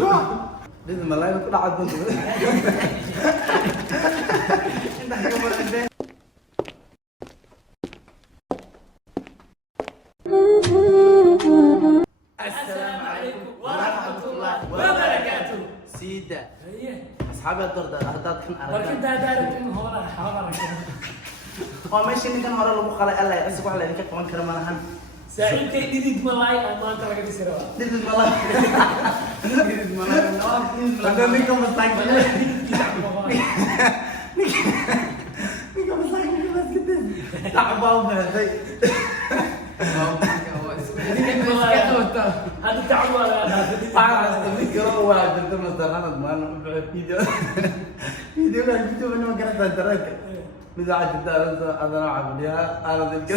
بإذن الله يكون عاد انت السلام عليكم ورحمة الله وبركاته. سيدة هي أصحاب الدرد هداد كن ولكن ده دارت إنه هو راح حوار وماشي إن كان مرة لو خلا الله يعسك على إنك كمان كلام أنا هم سعيد كي ديد ملاي ما أنت لقى بيصير ديد الملاك ديد الملاك أنا نيكم مستعجل نيكم مستعجل بس كده تعبان هذي هذا تعبوا هذا فيديو واحد انت مثلا ما فيديو كان فيديو من مكان انترنت اذا عاد انا اعمل انا ذلك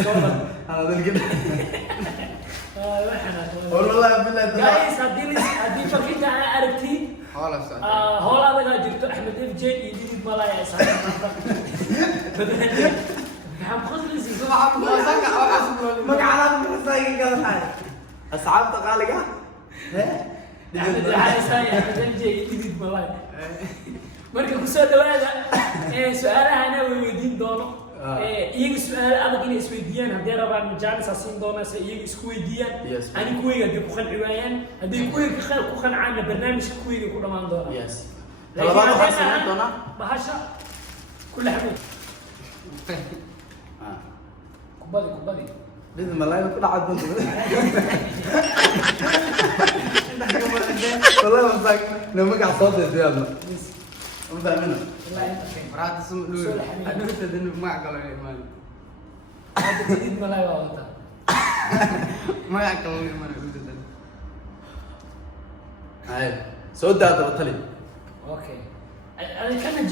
والله بالله جايز هدي فكرة أنا عرفتي هلا بقى جبت أحمد إف جي يديد ملاي يا سعيد هم خذ لي زي ما كان من سايق قال هاي اصحاب تقالقه أحمد أحمد إف جي يديد ملاي marka ku soo dhawaada su'aalaha ana weydiin doono iyaga su'aal adag inay isweydiiyaan haddii rabaan jaanis siin doona si iyaga isku weydiiyaan ani kuwiga dib ku qanci waayaan haddii kuwiga khayr ku qancaan barnaamijka kuwiga ku dhamaan doona yes talabaad waxa sameyn doona bahasha kullu xamid kubadi بإذن الله يكون عاد انت والله ما صاير لو ما قاعد صوت زياده فاهمنا مرات اسم لول انا كنت ادن معك ولا ايمان هذا جديد ملاي والله ما يعقل ما قلت ادن هاي سود هذا بطلي اوكي انا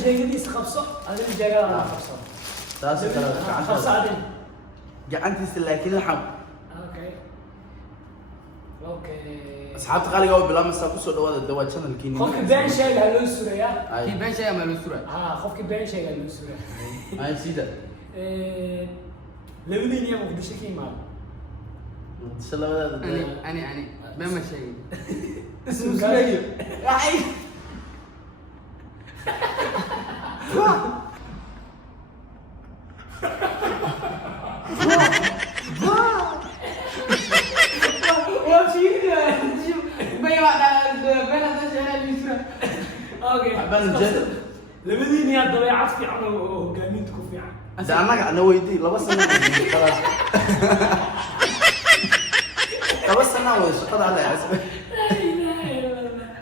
جاي لي خبصه انا جاي لي خبصه تاسع خبصه عادي جعنتي لكن الحم اوكي اصحاب تقالي قوي بلا مسا كسو دواده دواad channelkiini qofka been sheega loo suraya كي بين شيء ما له سوره qofka been sheega loo suraya ay sida labadii niyo muqdisho ka imaado labada اني ما شيء ismu suurayo ay labadiin yaa dabeecad fiican oo hogaaminta ku fiican anaga ana weydii laba sano khalaas laba sano way shaqada alla yasb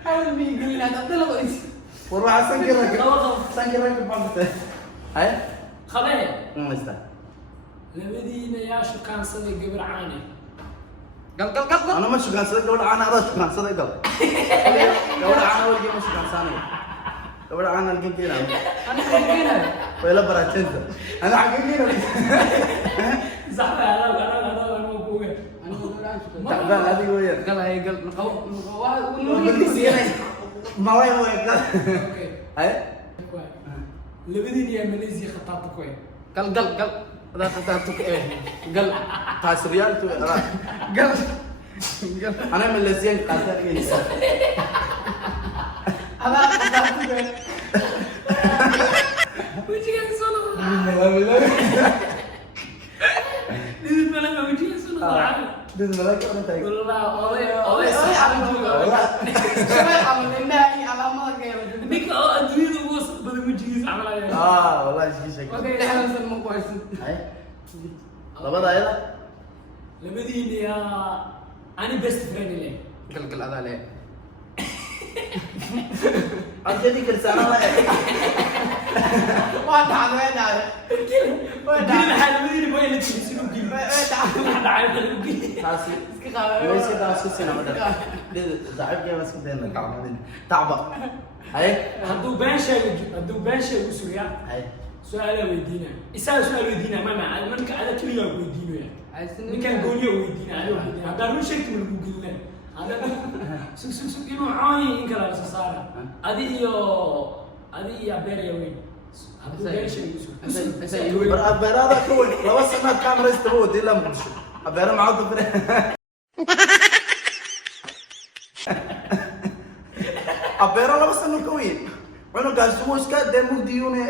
hal miigin la dadalo is war waxa sankira banta hay khabay ma ista labadiin yaa shukaansaday gabar caani قل انا ما شكانسday gabadha aan aad shukaansay gal gabadha aan wali ma shukaansanay gabadha aan halkan keenay ana keenay wala baraatenta ana xaqiiqina زحمه انا ما بوغ تعبان هذه ويا قال هي قل واحد ما وين قال اوكي هاي labadiin yaa Malaysia khataabta ku ah قل هذا خطاتك ايه قال تاسريال تو قل انا من الذين قاتل ايه انا خطابتك وجهك صلاه والله ديد ملك وجهك صلاه دين ملاك انت والله والله صحابي والله شباب عملنا على ما غير ديك ادريد وصل بدي وجهك عمل والله شيء اوكي احنا نسمع كويس هاي لبدا ايضا labadiin yaa ani best friend leh قل هذا ليه انت دي كرسانه لا واحد وين هذا كل حلوين ما يلتي شنو قيل واحد عارف القيل تاسي ليش تاسي سنه مدى ضعيف يا بس كده تعبا هاي هدو بانشا وسوريا هاي سؤال ويدينا إسأل سؤال ويدينا ما مع منك على كل يوم ويدينه يعني كان قولي ويدينا عليه ويدينا هذا مش شيء من جوجل لنا هذا سو إنه عاي إنك لا تسارع هذه يا بيري وين هدو بانشا وسوريا هذا كون لو وصلنا الكاميرا يستوي دي لم نشوف أبيرم عوض abeero laba sano ka weyn cunugaas uu iska mugdiyuune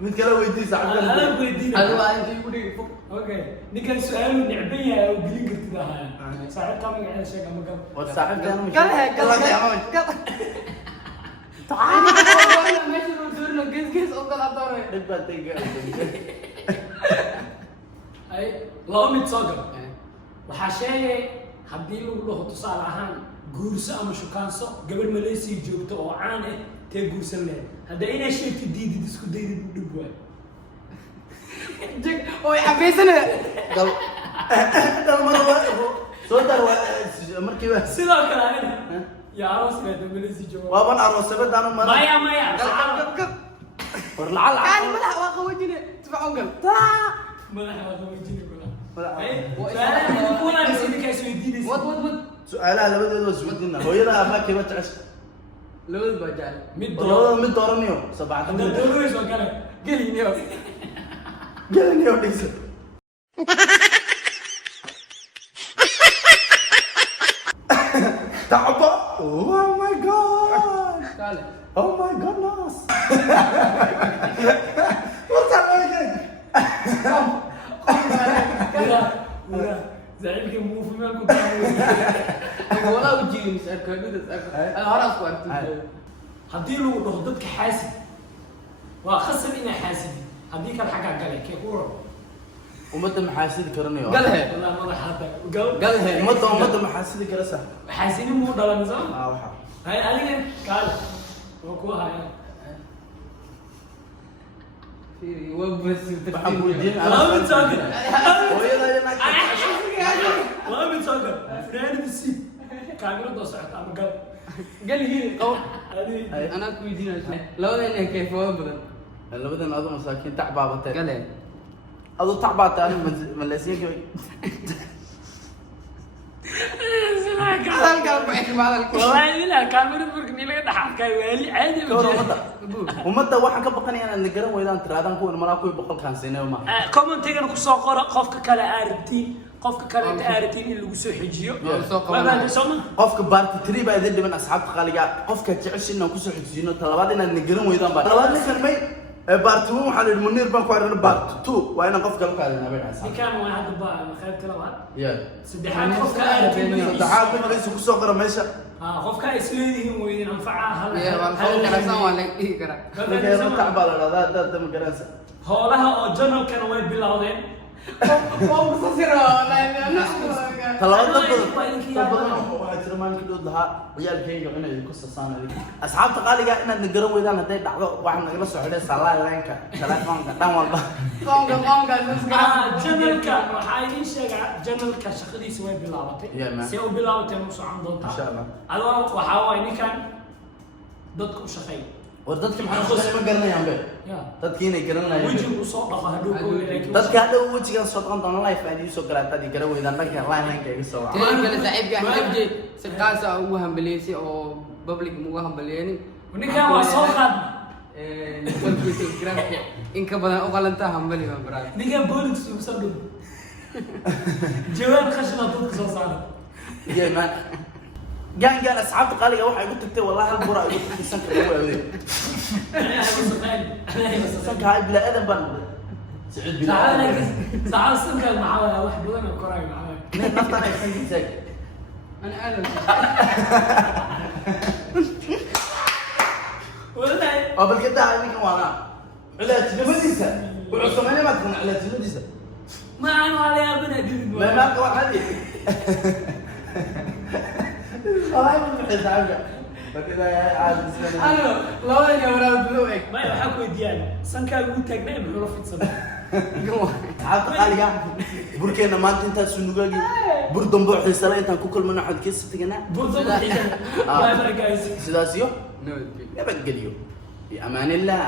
mid kale weydiis ninkan su-aalu necban yahay oo gelin kartid ahaa saaxiibkaa magaceeda sheeg ama gal war saaxiibtaan laba mid soo gal waxaa sheegay haddii lagu dhaho tusaale ahaan guurso ama shukaanso gabar Malaysia joogto oo caan ah tee guursan lehed hadda inaa sheegtid diidid isku daydid u dhib waay oy xabeysana soo dar markiiba sidoo kale aniga yaa aroos leeda Malaysia joogo waaban aroosabadaan u maya war lacal madax waa qawajine tufacon gal madaxa waa qawajine wad su'aalaha labadeeda waa suudina hooyada ama kiba jecesha labada baa jecel mid dooraniyo sabacada doorayso soo kale geliniyo dhigso tacba oh my god kale oh my goodness what's happening زعيمك مو في مالك والله وجهي مسألك أنا هراس وقت هدي له ضدك حاسد وخسر إنه حاسد هديك الحاجة قال كيف هو ومدة محاسد كرنيو قالها والله ما راح هذا قالها مدة محاسد كرسة حاسين مو ضل نظام وحا هاي عليك قال وكوها في وبس بحبوا الدين لا بتساقط ويلا يلا لا بتساقط فريد بالسيب كاميرا دوسعت عم قال لي قول هذه أنا كويدين لو أنا كيف وابدا لبدن هذا مساكين تعبابتين قالها هذا تعبات أنا ملاسين كوي والله لا كاميرا بركني لك ضحك ويلي عادي ومدة waxaan ka baqanayaa in la garan weydaan tiraadan kuwa maraa kuwa boqol kan seenay ma commentigan ku soo qora qofka kale aartiin in lagu soo xijiyo qofka baarti tri baa idin dhiman asxaabta qaaliga qofka jeceshin inaan ku soo xijino talabaad inaad la garan weydaan baa talabaad ninkan may baarti waxa la munir baan ku aragna baarti 2 waa inaan qofka ka qaadanaa bay asxaab كان واحد بقى خير كلام يا سدحان قفك aartiin saxaab magaciisa ku soo qora meesha qofka isleedihiin weyn anfacaha يا والله كراسان ولا إيه كرا ninka tacbaa la dhadaa dad ma garanaysa howlaha oo journalkana way bilowdeen talabaad dad badan waxaa jira maalin dhow lahaa ciyaalkayga inay ku sasaanay asxaabta qaaliga inaad la garan weydaan haday dhacdo waxaan nagala soo xidhay salaalaanka telefoonka dhan walba journalka waxaa idin sheegaa journalka shaqadiisa way bilaabatay si u bilaabatay ma socon doontaa insha Allah adoo waxaa waay ninkan dadka u shaqeey war dadka maxay ma garanayaan be dadkii inay garanayaan wajigu soo dhaqa hadhow laakiin dadka hadhow wajigan soo dhaqan doona live aad soo galaa dadii garan weydaan dhanka line-ka iga soo waca تاني كلا سعيد قاعد نبجي سكاسة هو هم بليسي أو بابليك مو هم بلياني ninkan waa soo qaad نقول في الجرام إنك بدنا أقول أنت هم بلي من براد ninkan boolis uu soo dhow jawaab khashna dadka soo saara يا مان جان أصحاب قالي أروح أقول تكتب والله البرا أقول تكتب سنك الأول سنك هاي بلا أدم بن سعيد بلا تعال سنك المعاوية واحد وانا كراي معاوية نفط أنا سنك زي أنا ولا قبل كده هاي مين وانا علاج نمديسة وعصماني ما تكون علاج نمديسة ما أنا عليها بنا جد ما كوا هذه هاي من الحزام فكذا عاد أنا لو أنا ورا بلوك ما يحكوا ديال سنك أقول تجنب بحروف الصبر أصحاب قالي بركينا ما أنت سنوجي بردم بروح السلام أنت كل من أحد كيس تجنا برضو ما يبقى جايز سداسيو نو يا بقى اليوم بأمان الله